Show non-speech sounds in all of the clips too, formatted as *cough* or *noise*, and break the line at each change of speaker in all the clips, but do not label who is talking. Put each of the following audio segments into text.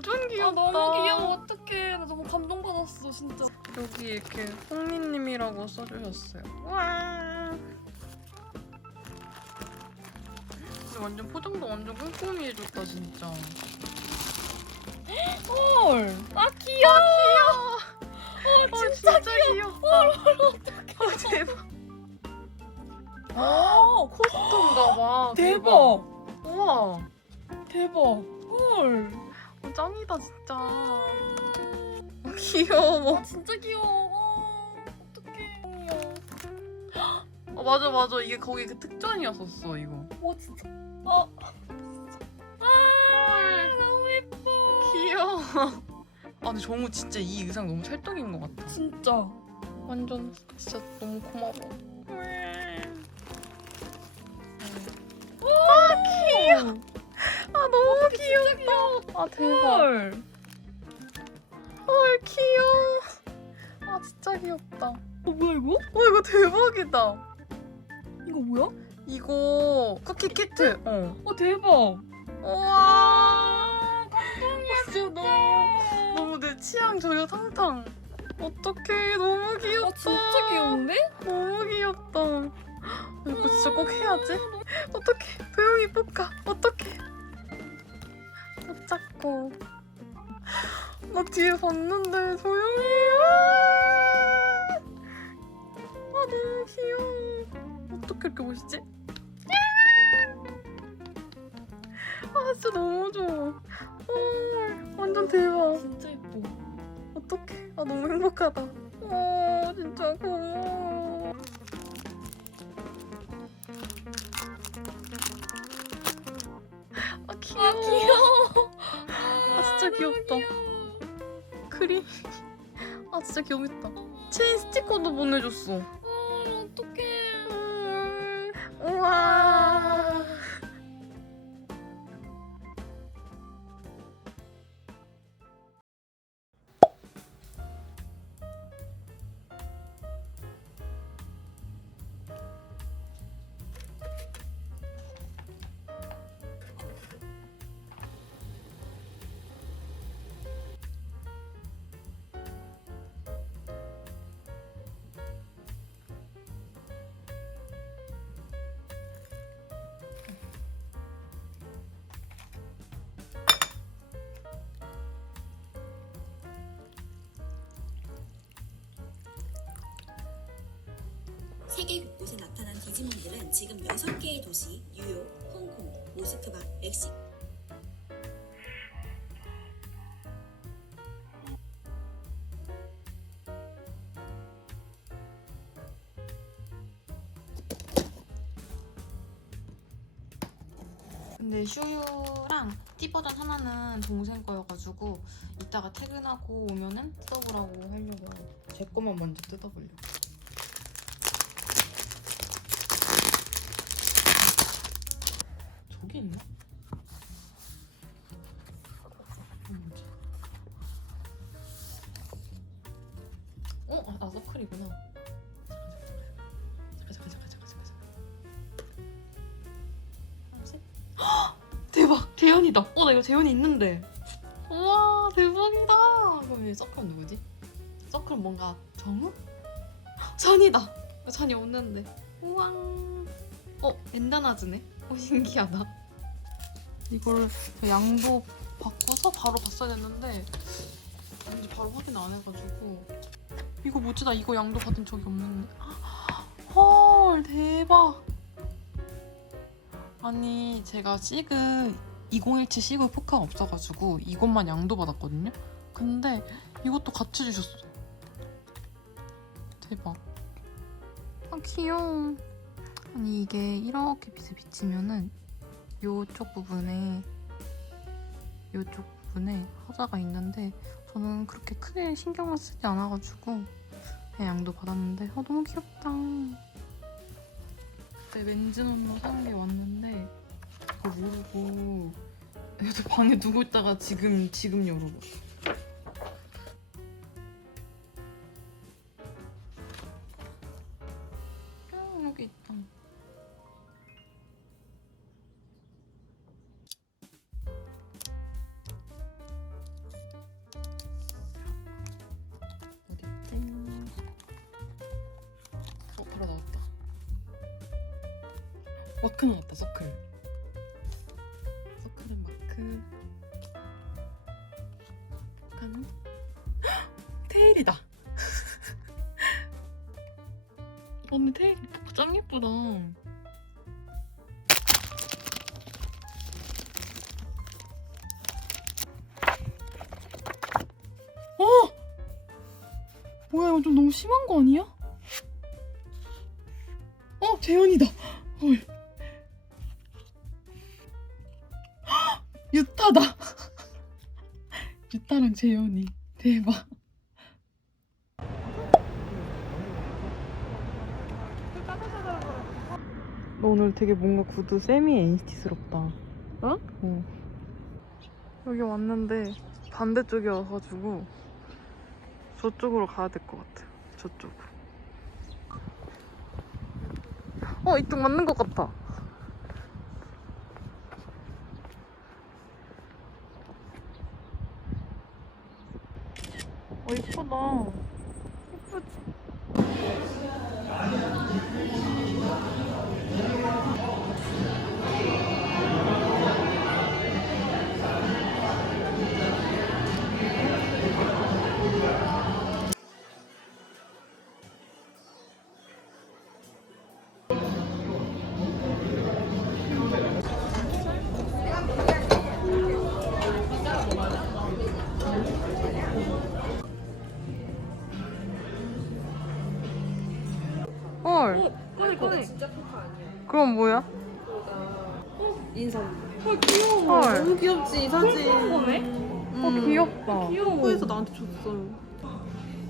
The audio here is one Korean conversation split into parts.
완전
아
귀엽다.
너무 귀여워 어떡해 나 너무 감동받았어 진짜
여기 이렇게 홍리님이라고 써주셨어요. 와. 근데 완전 포장도 완전 꼼꼼히 해줬다 진짜.
헐. 아 귀여워.
어, 진짜, 귀엽다. 어, 대박. *gasps*
어,
코스튬인가 봐.
대박.
우와.
대박. 헐.
어, 짱이다 진짜. 어, 귀여워.
아 진짜 귀여워. 어, 어떡해.
어, 맞아 맞아 이게 거기 그 특전이었었어 이거.
와 진짜. 아. 아 너무 예뻐.
귀여워. 아 근데 정우 진짜 이 의상 너무 찰떡인 것 같아.
진짜.
완전 진짜 너무 고마워.
귀여워.
아 너무 귀엽다. 아 대박.
헐.
헐 귀여워. 아 진짜 귀엽다.
어 뭐야 이거?
어 이거 대박이다.
이거 뭐야?
이거 쿠키 키트. 어.
어 대박.
우와. 감동이야 진짜 너무 너무 내 취향 저격 탕탕. 어떡해 너무 귀엽다.
아 진짜 귀여운데?
너무 귀엽다. *gasps* 이거 진짜 꼭 해야지. 어떡해 도영이 뽑까 어떡해. 못 잡고. 나 뒤에 봤는데 도영이. 아 아, 너무 귀여워. 어떻게 이렇게 멋있지? 아 진짜 너무 좋아. 헐 완전 대박.
진짜 예뻐.
어떡해. 아 너무 행복하다. 어 진짜 고마워. 귀엽다. 크림. 아 진짜 귀엽다. 체인 스티커도 보내줬어.
아 어떡해.
음, 우와.
디지몬들은 지금 6개의 도시, 뉴욕, 홍콩, 모스크바, 멕시코,
근데 슈유랑 티 버전 하나는 동생 거여가지고 이따가 퇴근하고 오면은 뜯어보라고 하려고. 제 거만 먼저 뜯어보려고 저기 있나? 어? 아, 나 서클이구나. 잠깐 잠깐 잠깐 잠깐 잠깐 잠깐. 셋. 대박! 재현이다. 어 나 이거 재현이 있는데. 우와 대박이다. 그럼 얘 서클 누구지? 서클 뭔가 정우? 선이다. 선이 없는데. 우와 어 엔다나즈네? 어 신기하다 이걸 양도 바꿔서 바로 봤어야 됐는데 뭔지 바로 확인 안 해가지고 이거 뭐지 나 이거 양도 받은 적이 없는데 *gasps* 헐 대박 아니 제가 시그 2017 시그 포카가 없어가지고 이것만 양도 받았거든요. 근데 이것도 같이 주셨어. 대박. 아 귀여워. 아니 이게 이렇게 빛을 비치면은 요쪽 부분에 요쪽 부분에 하자가 있는데 저는 그렇게 크게 신경을 쓰지 않아가지고 양도 받았는데 아 너무 귀엽다. 그때 렌즈놈으로 사는 게 왔는데 그거 모르고 여기서 방에 *laughs* 두고 있다가 지금 지금 열어봤어.
마크 나왔다 서클. 서클은 마크. 약간 *gasps* 테일이다. *laughs* 언니 테일 짱 예쁘다. 어! 뭐야 이거 좀 너무 심한 거 아니야? 어 재현이다. 헐 너 오늘 되게 뭔가 구두 세미 NCT스럽다. 어? 어. 여기 왔는데 반대쪽에 와가지고 저쪽으로 가야 될 것 같아요 저쪽으로 어 이쪽 맞는 것 같아. 어 이쁘다
진짜 포카 아니야
그럼 뭐야?
인성 헐 귀여워
헐.
너무 귀엽지 이 사진
거네? 어 귀엽다
귀여워 포에서 나한테 줬어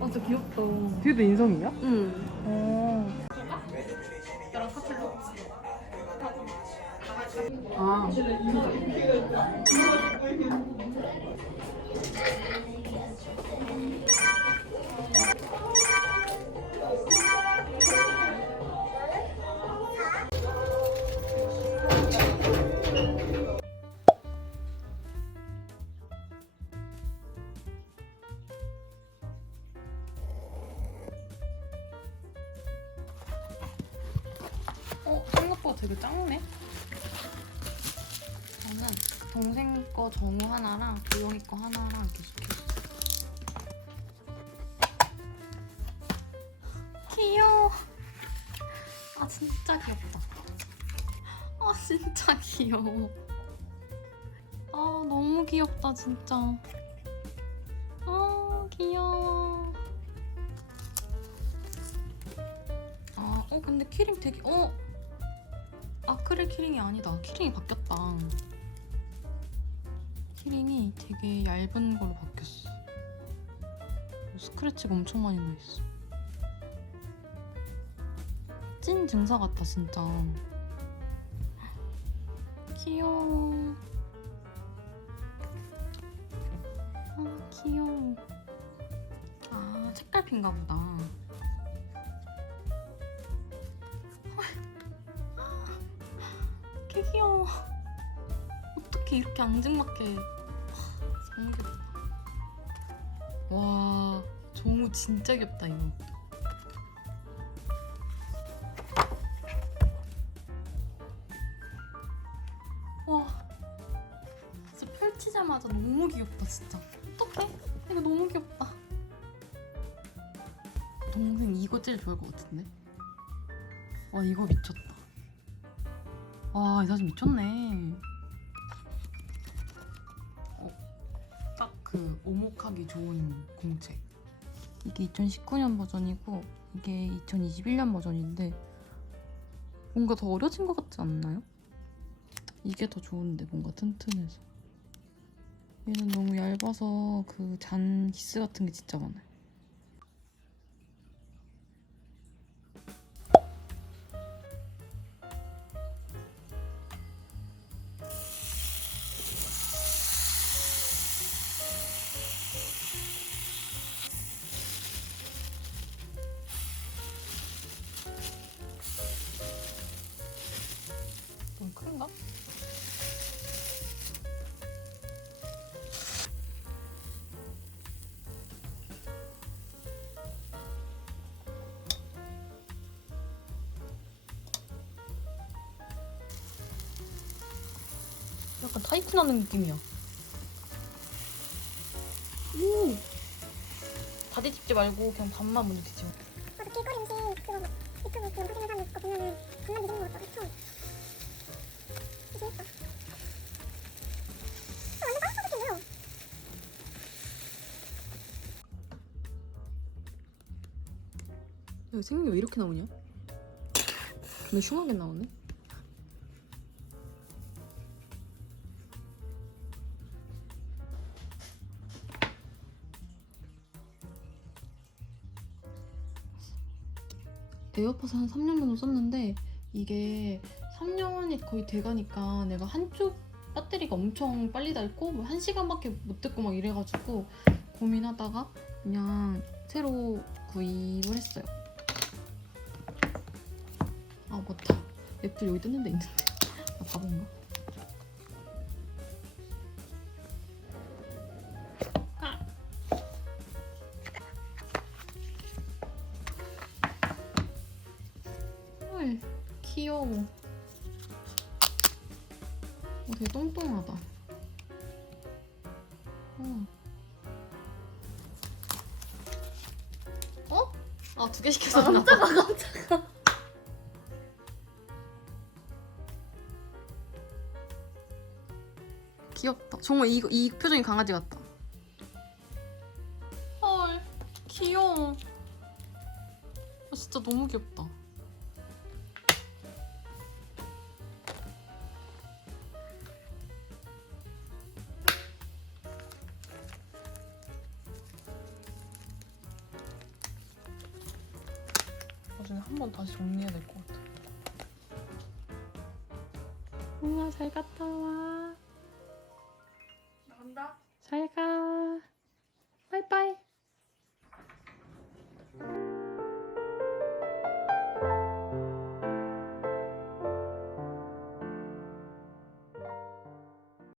아 진짜 귀엽다 뒤에도 인성이야?
응
어. 아. 거 정우 하나랑 도영이 거 하나랑 시켰어요. 귀여워. 아 진짜 귀엽다. 아 진짜 귀여워. 아 너무 귀엽다 진짜. 아 귀여워. 아, 어 근데 키링 되게 어 아크릴 키링이 아니다. 키링이 바뀌었다. 키링이 되게 얇은 걸로 바뀌었어. 스크래치가 엄청 많이 나 있어. 찐 증사 같다 진짜. 귀여워. 아 귀여워. 아 책갈피인가 보다. 어떻게 이렇게 앙증맞게. 하, 너무 귀엽다. 와, 정우 진짜 귀엽다, 이거. 와, 진짜 펼치자마자 너무 귀엽다, 진짜. 어떡해? 이거 너무 귀엽다. 동생 이거 제일 좋아할 것 같은데? 와, 이거 미쳤다. 와, 이 사진 미쳤네. 그 오목하기 좋은 공책. 이게 2019년 버전이고 이게 2021년 버전인데 뭔가 더 어려진 것 같지 않나요? 이게 더 좋은데 뭔가 튼튼해서. 얘는 너무 얇아서 그 잔 기스 같은 게 진짜 많아요. 약간 타이트 나는 느낌이야. 오! 다 뒤집지 말고 그냥 반만 먼저 뒤집어.
맞아 길거리 음식 그거 막 유튜브 그 찍는 사람 거 보면은 겁나 뒤집는 거 같더라 처음 재밌다 아, 완전 바삭바삭해요
야, 생긴 왜 이렇게 나오냐? 근데 흉하게 나오네. 에어팟을 한 3년 정도 썼는데 이게 3년이 거의 돼가니까 내가 한쪽 배터리가 엄청 빨리 닳고 뭐 1시간밖에 못 듣고 막 이래가지고 고민하다가 그냥 새로 구입을 했어요. 아 맞다 애플 여기 뜯는 데 있는데 아 바본가? 귀여워 어, 되게 똥똥하다 어? 어? 아 두 개 시켜서 깜짝아 깜짝아 귀엽다. 정말 이, 이 표정이 강아지 같다. 헐, 귀여워. 아, 진짜 너무 귀엽다. 나중에 한 번 다시 정리해야 될 것 같아. 우와, 잘 갔다 와.